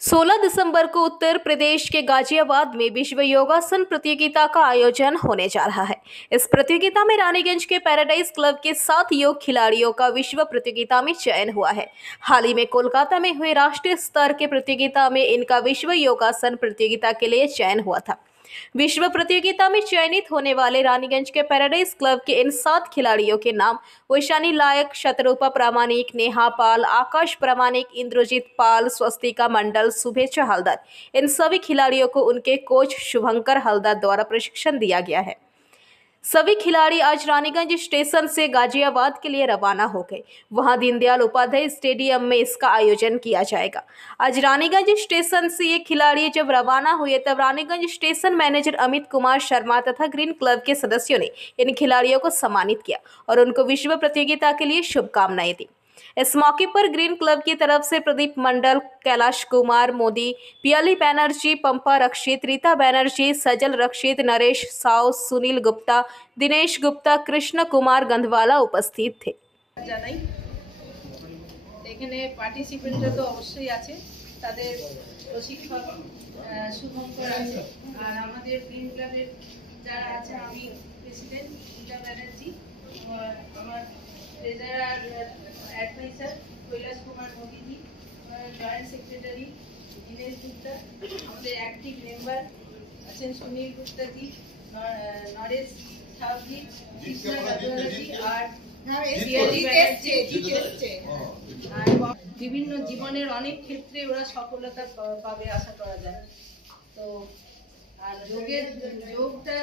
16 दिसंबर को उत्तर प्रदेश के गाजियाबाद में विश्व योगासन प्रतियोगिता का आयोजन होने जा रहा है। इस प्रतियोगिता में रानीगंज के पैराडाइज क्लब के 7 योग खिलाड़ियों का विश्व प्रतियोगिता में चयन हुआ है। हाल ही में कोलकाता में हुए राष्ट्रीय स्तर के प्रतियोगिता में इनका विश्व योगासन प्रतियोगिता के लिए चयन हुआ था। विश्व प्रतियोगिता में चयनित होने वाले रानीगंज के पैराडाइज क्लब के इन 7 खिलाड़ियों के नाम वैशाली लायक, शतरूपा प्रामाणिक, नेहा पाल, आकाश प्रामाणिक, इंद्रजीत पाल, स्वस्तिका मंडल, शुभेच्छा हलदर। इन सभी खिलाड़ियों को उनके कोच शुभंकर हलदर द्वारा प्रशिक्षण दिया गया है। सभी खिलाड़ी आज रानीगंज स्टेशन से गाजियाबाद के लिए रवाना हो गए। वहां दीनदयाल उपाध्याय स्टेडियम में इसका आयोजन किया जाएगा। आज रानीगंज स्टेशन से ये खिलाड़ी जब रवाना हुए तब रानीगंज स्टेशन मैनेजर अमित कुमार शर्मा तथा ग्रीन क्लब के सदस्यों ने इन खिलाड़ियों को सम्मानित किया और उनको विश्व प्रतियोगिता के लिए शुभकामनाएं दी। इस मौके पर ग्रीन क्लब की तरफ से प्रदीप मंडल, कैलाश कुमार मोदी, पियाली बैनर्जी, पंपा रक्षित, रीता बैनर्जी, सजल रक्षित, नरेश साव, सुनील गुप्ता, दिनेश गुप्ता, कृष्ण कुमार गंधवाला उपस्थित थे। এখানে পার্টিসিপেন্টরা তো অবশ্যই আছে, তাদের প্রশিক্ষক শুভঙ্কর আছে, আর আমাদের গ্রিন ক্লাবের যারা আছে, আমি প্রেসিডেন্ট রিতা ব্যানার্জি, আমার ট্রেজারার অ্যাডভাইজার কৈলাশ কুমার মোদিজি, জয়েন্ট সেক্রেটারি দিনেশ গুপ্তা, আমাদের অ্যাক্টিভ মেম্বার আছেন সুনীল গুপ্তাজি, নরেশ সাউজি, কৃষ্ণা গদওয়ালাজি আর বিভিন্ন জীবনের অনেক ক্ষেত্রে ওরা সফলতা পাবে আশা করা যায়। তো আর যোগটা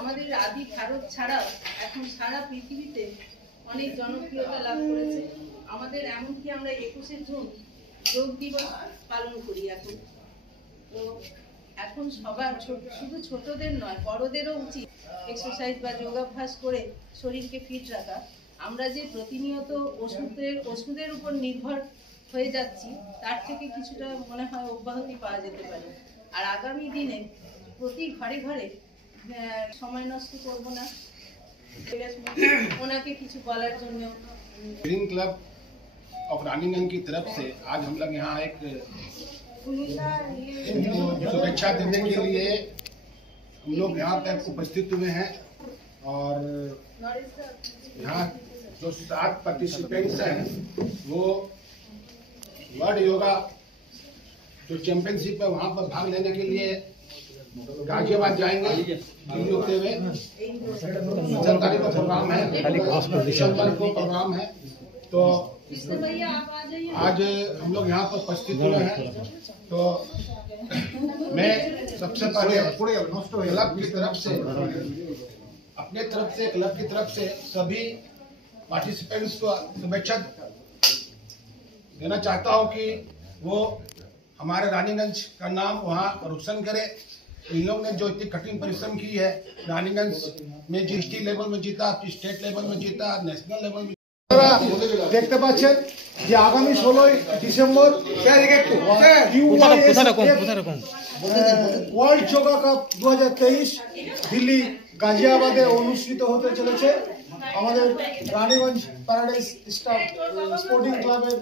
আমাদের আদি ভারত ছাড়াও এখন সারা পৃথিবীতে অনেক জনপ্রিয়তা লাভ করেছে। আমাদের এমনকি আমরা 21শে জুন যোগ দিবস পালন করি এখন। তো এখন সবার শুধু ছোটদের নয়, বড়দেরও উচিত এক্সারসাইজ বা যোগাভ্যাস করে শরীরকে ফিট রাখা। আমরা যে প্রতিনিয়ত ওষুধের উপর নির্ভর হয়ে যাচ্ছি, তার থেকে কিছুটা মনে হয় অব্যাহতি পাওয়া যেতে পারে। আর আগামী দিনে প্রতি ঘরে ঘরে সময় নষ্ট করব না, ওনাকে কিছু বলার জন্য। ग्रीन क्लब ऑफ रानीगंज की तरफ से आज हम लोग यहाँ एक शुभेच्छा देने के लिए हम लोग यहाँ पर उपस्थित हुए हैं और यहाँ जो 7 पार्टिसिपेंट्स हैं वो वर्ल्ड योगा जो चैंपियनशिप है वहाँ पर भाग लेने के लिए गाजियाबाद जाएंगे। होते हुए सरकारी का प्रोग्राम है, को प्रोग्राम है, तो आज हम लोग यहाँ पर उपस्थित हुए हैं। तो मैं सबसे पहले क्लब की तरफ से अपने तरफ से क्लब की तरफ से सभी पार्टिसिपेंट्स को शुभेच्छा देना चाहता हूँ कि वो हमारे रानीगंज का नाम वहाँ रोशन करे। इन लोग ने जो इतनी कठिन परिश्रम की है, रानीगंज में डिस्ट्रिक्ट लेवल में जीता, स्टेट लेवल में जीता, नेशनल लेवल में। দেখতে পাচ্ছেন যে আগামী 16 December world yoga cup 2023 Delhi গাজিয়াবাদে অনুষ্ঠিত হতে চলেছে। আমাদের রানীগঞ্জ প্যারাডাইস স্পোর্টিং ক্লাবের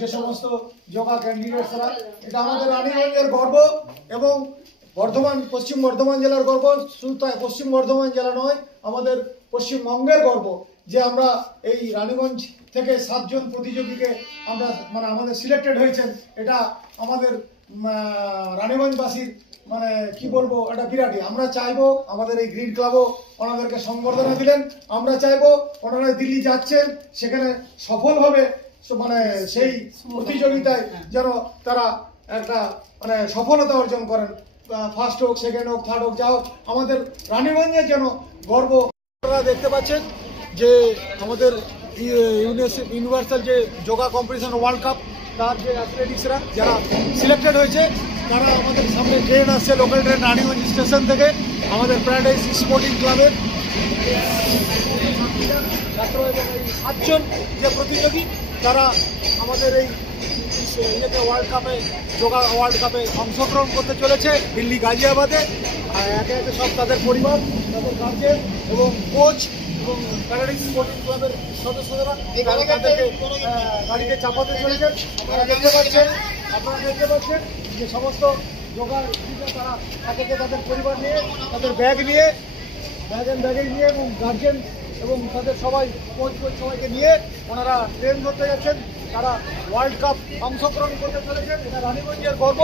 যে সমস্ত যোগা ক্যান্ডিডেটসরা, এটা আমাদের রানীগঞ্জের গর্ব এবং পশ্চিম বর্ধমান জেলার গর্ব। শুধু তাই পশ্চিম বর্ধমান জেলা নয়, আমাদের পশ্চিমবঙ্গের গর্ব যে আমরা এই রানীগঞ্জ থেকে 7 জন প্রতিযোগীকে আমরা আমাদের সিলেক্টেড হয়েছেন। এটা আমাদের রানীগঞ্জবাসীর কি বলবো, এটা বিরাটই। আমরা চাইবো আমাদের এই গ্রিন ক্লাবও ওনাদেরকে সংবর্ধনা দিলেন। আমরা চাইবো ওনারা দিল্লি যাচ্ছেন, সেখানে সফলভাবে সেই প্রতিযোগিতায় যেন তারা একটা সফলতা অর্জন করেন। ফার্স্ট হোক, সেকেন্ড হোক, থার্ড হোক, যা হোক, আমাদের রানীগঞ্জের যেন গর্ব। আপনারা দেখতে পাচ্ছেন যে আমাদের ইউনিভার্সাল যে যোগা কম্পিটিশন ওয়ার্ল্ড কাপ, তার যে অ্যাথলেটিক্সরা যারা সিলেক্টেড হয়েছে, তারা আমাদের সামনে ট্রেন আসছে, লোকাল ট্রেন রানীগঞ্জ স্টেশন থেকে আমাদের প্যারাডাইস স্পোর্টিং ক্লাবের ছাত্র এবং এই 7 জন যে প্রতিযোগী, তারা আমাদের এই ওয়ার্ল্ড কাপে যোগা ওয়ার্ল্ড কাপে অংশগ্রহণ করতে চলেছে দিল্লি গাজিয়াবাদে। একে একে সব তাদের পরিবার, তাদের গার্জেন এবং কোচ এবং প্যারাডাইস স্পোর্টিং ক্লাবের সদস্যরা তাদেরকে গাড়িতে চাপাতে চলেছেন। আপনারা দেখতে পাচ্ছেন যে সমস্ত যোগা তারা তাদেরকে তাদের পরিবার নিয়ে, তাদের ব্যাগ নিয়ে এবং গার্জেন এবং তাদের সবাইকে নিয়ে ওনারা ট্রেন ধরতে যাচ্ছেন। তারা ওয়ার্ল্ড কাপ অংশগ্রহণ করতে চলেছেন। এটা রানীগঞ্জের গর্ব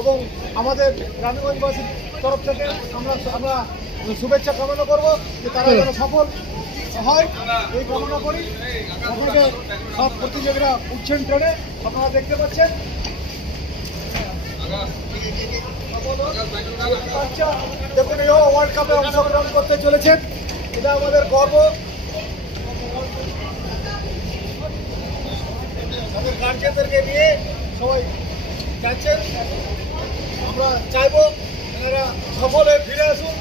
এবং আমাদের রানীগঞ্জবাসীর তরফ থেকে আমরা শুভেচ্ছা কামনা করবো যে তারা যেন সফল হয়, এই কামনা করি। আপনাকে সব প্রতিযোগীরা উঠছেন ট্রেনে, আপনারা দেখতে পাচ্ছেন। দেখুন, এও ওয়ার্ল্ড কাপে অংশগ্রহণ করতে চলেছেন, এটা আমাদের গর্ব। তাদের গার্জেনদেরকে নিয়ে সবাই যাচ্ছেন। আমরা চাইবো এনারা সফলে ফিরে আসুন।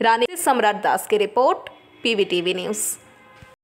रानी सम्राट दास की रिपोर्ट, PVTV न्यूज।